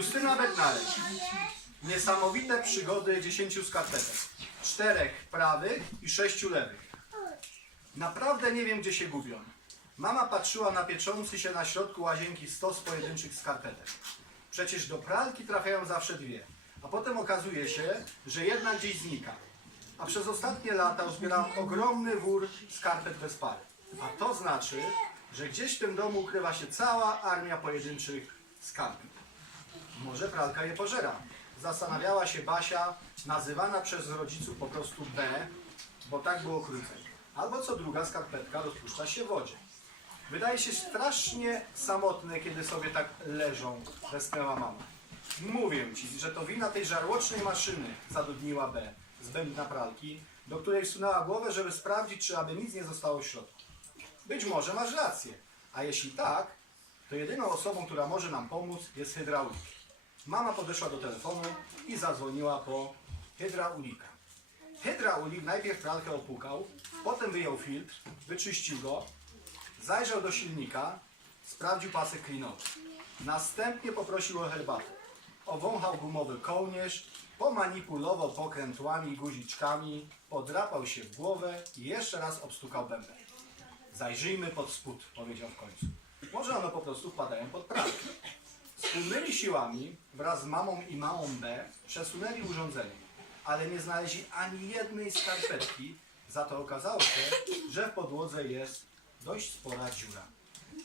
Justyna Bednarek. Niesamowite przygody 10 skarpetek. Czterech prawych i sześciu lewych. Naprawdę nie wiem, gdzie się gubią. Mama patrzyła na pieczący się na środku łazienki stos pojedynczych skarpetek. Przecież do pralki trafiają zawsze dwie. A potem okazuje się, że jedna gdzieś znika. A przez ostatnie lata uzbierałam ogromny wór skarpet bez pary. A to znaczy, że gdzieś w tym domu ukrywa się cała armia pojedynczych skarpet. Może pralka je pożera. Zastanawiała się Basia, nazywana przez rodziców po prostu B, bo tak było krócej. Albo co druga skarpetka rozpuszcza się w wodzie. Wydaje się strasznie samotne, kiedy sobie tak leżą, westchnęła mama. Mówię ci, że to wina tej żarłocznej maszyny, zadudniła B, zbędna pralki, do której wsunęła głowę, żeby sprawdzić, czy aby nic nie zostało w środku. Być może masz rację, a jeśli tak, to jedyną osobą, która może nam pomóc jest hydraulik. Mama podeszła do telefonu i zadzwoniła po hydraulika. Hydraulik najpierw pralkę opłukał, potem wyjął filtr, wyczyścił go, zajrzał do silnika, sprawdził pasek klinowy. Następnie poprosił o herbatę. Owąchał gumowy kołnierz, pomanipulował pokrętłami i guziczkami, podrapał się w głowę i jeszcze raz obstukał bęben. Zajrzyjmy pod spód, powiedział w końcu. Może one po prostu wpadają pod pralkę. Wspólnymi siłami wraz z mamą i małą B przesunęli urządzenie, ale nie znaleźli ani jednej skarpetki, za to okazało się, że w podłodze jest dość spora dziura.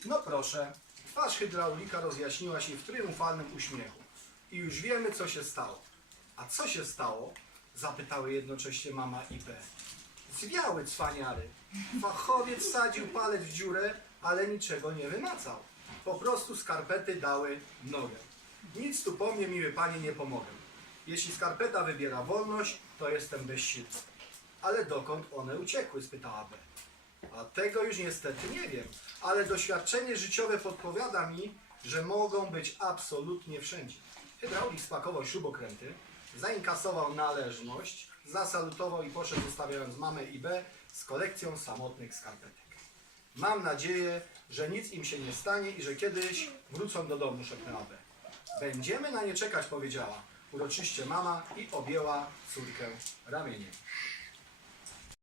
No proszę, twarz hydraulika rozjaśniła się w triumfalnym uśmiechu. I już wiemy, co się stało. A co się stało? Zapytały jednocześnie mama i B. Zwiały cwaniary. Fachowiec sadził palec w dziurę, ale niczego nie wymacał. Po prostu skarpety dały nogę. Nic tu po mnie, miły panie, nie pomogę. Jeśli skarpeta wybiera wolność, to jestem bezsilny. Ale dokąd one uciekły? spytała B. A tego już niestety nie wiem, ale doświadczenie życiowe podpowiada mi, że mogą być absolutnie wszędzie. Hydraulik spakował śrubokręty, zainkasował należność, zasalutował i poszedł zostawiając mamę i B z kolekcją samotnych skarpetek. Mam nadzieję, że nic im się nie stanie i że kiedyś wrócą do domu, szepnęła B. Będziemy na nie czekać, powiedziała uroczyście mama i objęła córkę ramieniem.